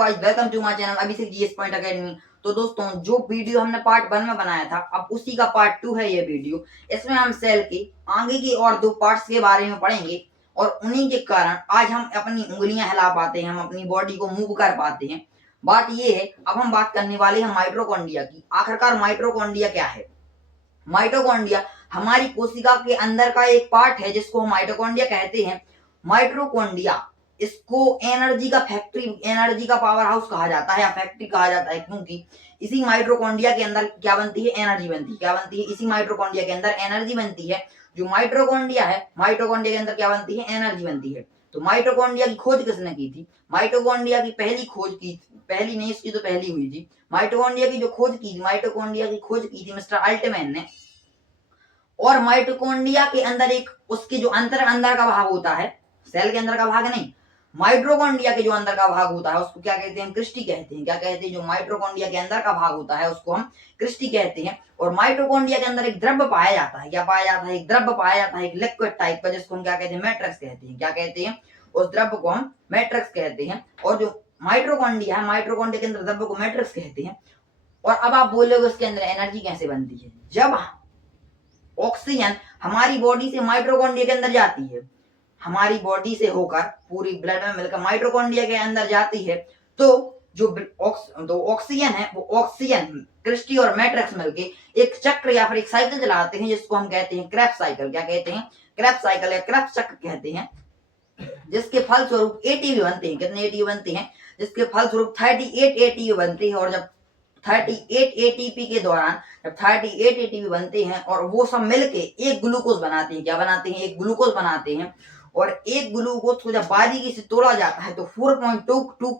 Guys, welcome to my channel Abhishek GS point academy. तो दोस्तों, जो वीडियो हमने पार्ट 1 में बनाया था, अब उसी का पार्ट 2 है ये वीडियो। इसमें हम सेल के आगे की और दो पार्ट्स के बारे में पढ़ेंगे और उन्हीं के कारण आज हम अपनी उंगलियां हिला पाते हैं, हम अपनी बॉडी को मूव कर पाते हैं। बात ये है, अब हम बात करने वाले हैं माइटोकॉन्ड्रिया की। आखिरकार माइटोकॉन्ड्रिया क्या है? माइटोकॉन्ड्रिया हमारी कोशिका के अंदर का एक पार्ट है जिसको हम माइटोकॉन्ड्रिया कहते हैं। माइटोकॉन्ड्रिया इसको एनर्जी का फैक्ट्री, एनर्जी का पावर हाउस कहा जाता है या फैक्ट्री कहा जाता है, क्योंकि इसी माइटोकॉन्ड्रिया के अंदर क्या बनती है? एनर्जी बनती है। क्या बनती है? इसी माइटोकॉन्ड्रिया के अंदर एनर्जी बनती है। जो माइटोकॉन्ड्रिया है, माइटोकॉन्ड्रिया के अंदर क्या बनती है? एनर्जी बनती है। तो माइटोकॉन्ड्रिया की खोज किसने की थी? माइटोकॉन्ड्रिया की पहली खोज की, पहली नहीं, इसकी तो पहली हुई थी। माइटोकॉन्ड्रिया की जो खोज की थी, माइटोकॉन्ड्रिया की खोज की थी मिस्टर अल्टमैन ने। और माइटोकॉन्ड्रिया के अंदर एक उसके जो अंदर का भाग होता है, सेल के अंदर का भाग नहीं, माइटोकॉन्ड्रिया के जो अंदर का भाग होता है उसको क्या कहते हैं? क्रिस्टी कहते हैं। क्या कहते हैं? जो माइटोकॉन्ड्रिया के अंदर का भाग होता है उसको हम क्रिस्टी कहते हैं। और माइटोकॉन्ड्रिया के अंदर एक द्रव्य पाया जाता है। क्या पाया जाता है? एक द्रव्य पाया जाता है, एक लिक्विड टाइप का, जिसको हम क्या कहते हैं? मैट्रिक्स कहते हैं। क्या कहते हैं? उस द्रव्य को हम मैट्रिक्स कहते हैं। और जो माइटोकॉन्ड्रिया है, माइटोकॉन्ड्रिया के अंदर द्रव्य को मैट्रिक्स कहते हैं। और अब आप बोलोगे उसके अंदर एनर्जी कैसे बनती है? जब ऑक्सीजन हमारी बॉडी से माइटोकॉन्ड्रिया के अंदर जाती है, हमारी बॉडी से होकर पूरी ब्लड में मिलकर माइटोकॉन्ड्रिया के अंदर जाती है, तो जो ऑक्सीजन है, वो ऑक्सीजन क्रिस्टी और मैट्रिक्स मिलके एक चक्र या फिर एक साइकिल चलाते हैं, जिसको हम कहते हैं क्रेब्स साइकिल। क्या कहते हैं? क्रेब्स साइकिल या क्रेब्स चक्र कहते हैं। जिसके फलस्वरूप एटीपी बनते हैं। कितने एटीपी बनते हैं? जिसके फलस्वरूप 38 एटीपी बनते हैं। और जब 38 एटीपी के दौरान जब 38 एटीपी बनते हैं और वो सब मिलके एक ग्लूकोज बनाते हैं। क्या बनाते हैं? एक ग्लूकोज बनाते हैं। और एक ग्लूकोज को जब बारीकी से तोड़ा जाता है तो 4.22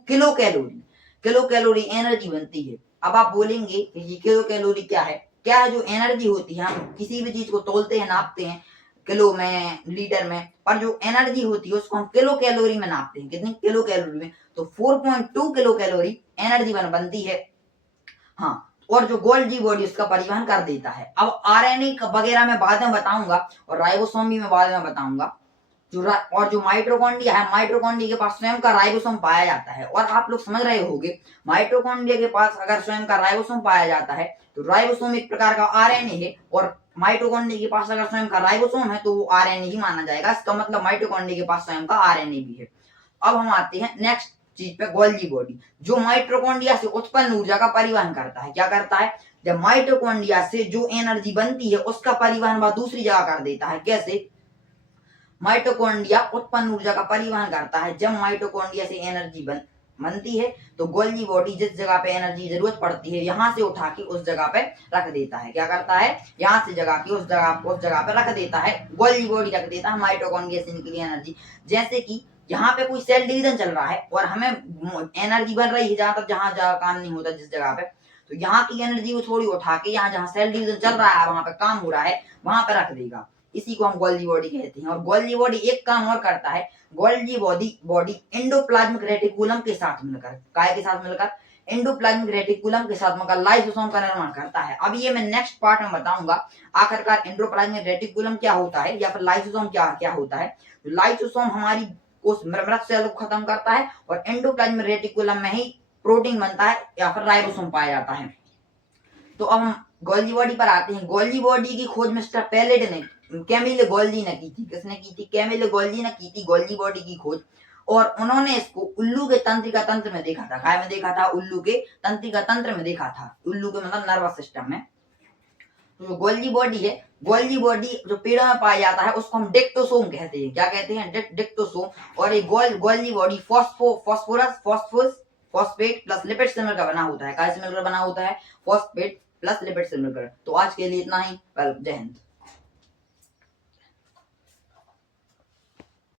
किलो कैलोरी एनर्जी बनती है। अब आप बोलेंगे कि ये किलो कैलोरी क्या है? क्या है? जो एनर्जी होती है, हम किसी भी चीज को तोलते हैं, नापते हैं किलो में, लीटर में, पर जो एनर्जी होती है उसको हम किलो कैलोरी में नापते हैं। कितनी? किलो कैलोरी में। तो 4.2 किलो कैलोरी एनर्जी बनती है। हाँ, और जो गोल्गी बॉडी उसका परिवहन कर देता है। अब आरएनए वगैरह मैं बाद में बताऊंगा और राइबोसोम भी मैं बाद में बताऊंगा। और जो माइटोकॉन्ड्रिया है, माइटोकॉन्ड्रिया के पास स्वयं का राइबोसोम पाया जाता है। और आप लोग समझ रहे होंगे, माइटोकॉन्ड्रिया के पास अगर स्वयं का राइबोसोम पाया जाता है तो राइबोसोम एक प्रकार का आरएनए है। और माइटोकॉन्ड्रिया के पास अगर स्वयं का राइबोसोम है तो वो आरएनए ही माना जाएगा। इसका मतलब माइटोकॉन्ड्रिया के पास स्वयं का आरएनए भी है। अब हम आते हैं नेक्स्ट चीज पे, गोल्गी बॉडी, जो माइटोकॉन्ड्रिया से उत्पन्न ऊर्जा का परिवहन करता है। क्या करता है? जब माइटोकॉन्ड्रिया से जो एनर्जी बनती है उसका परिवहन वह दूसरी जगह कर देता है। कैसे? माइटोकॉन्ड्रिया उत्पन्न ऊर्जा का परिवहन करता है। जब माइटोकॉन्ड्रिया से एनर्जी बनती है तो गोल्गी बॉडी जिस जगह पे एनर्जी जरूरत पड़ती है, यहाँ से उठा के उस जगह पे रख देता है। क्या करता है? यहाँ से जगह के उस जगह पे रख देता है। गोल्गी बॉडी रख देता है माइटोकॉन्ड्रिया से निकली एनर्जी। जैसे कि यहाँ पे कोई सेल डिवीजन चल रहा है और हमें एनर्जी बन रही है जहां तक, जहां काम नहीं होता जिस जगह पे, तो यहाँ की एनर्जी को थोड़ी उठा के यहाँ जहाँ सेल डिवीजन चल रहा है, वहां पे काम हो रहा है, वहां पे रख देगा। इसी को हम गोल्गी बॉडी कहते हैं। और गोल्गी बॉडी एक काम और करता है। गोल्गी बॉडी एंडोप्लाज्मिक रेटिकुलम के साथ मिलकर, काय के साथ मिलकर? एंडोप्लाज्मिक रेटिकुलम के साथ मिलकर लाइसोसोम का निर्माण करता है। अब ये मैं नेक्स्ट पार्ट में बताऊंगा आखिरकार एंडोप्लाज्मिक रेटिकुलम क्या होता है या फिर लाइसोसोम क्या होता है। लाइसोसोम हमारी उस मृत सेल को खत्म करता है और एंडोप्लाज्मिक रेटिकुलम में ही प्रोटीन बनता है या फिर राइबोसोम पाया जाता है। तो अब हम गोल्गी बॉडी पर आते हैं। गोल्गी बॉडी की खोज मिस्टर पैलेट ने, कैमिल गोल्जी ने की थी। किसने की थी? कैमिल गोल्जी ने की थी गोल्गी बॉडी की खोज। और उन्होंने इसको उल्लू के तंत्रिका तंत्र में देखा था। काय में देखा था? उल्लू के तंत्रिका तंत्र में देखा था। उल्लू के मतलब नर्वस सिस्टम में। तो जो गोल्गी बॉडी है, गोल्गी बॉडी जो पेड़ों में पाया जाता है उसको हम डिक्टोसोम कहते हैं। क्या कहते हैं? डिक्टोसोम। और एक Golgi body phosphate plus lipid से मिलकर बना होता है। काय से मिलकर बना होता है? फॉस्फेट प्लस लिपिड से मिलकर। तो आज के लिए इतना ही। जय हिंद।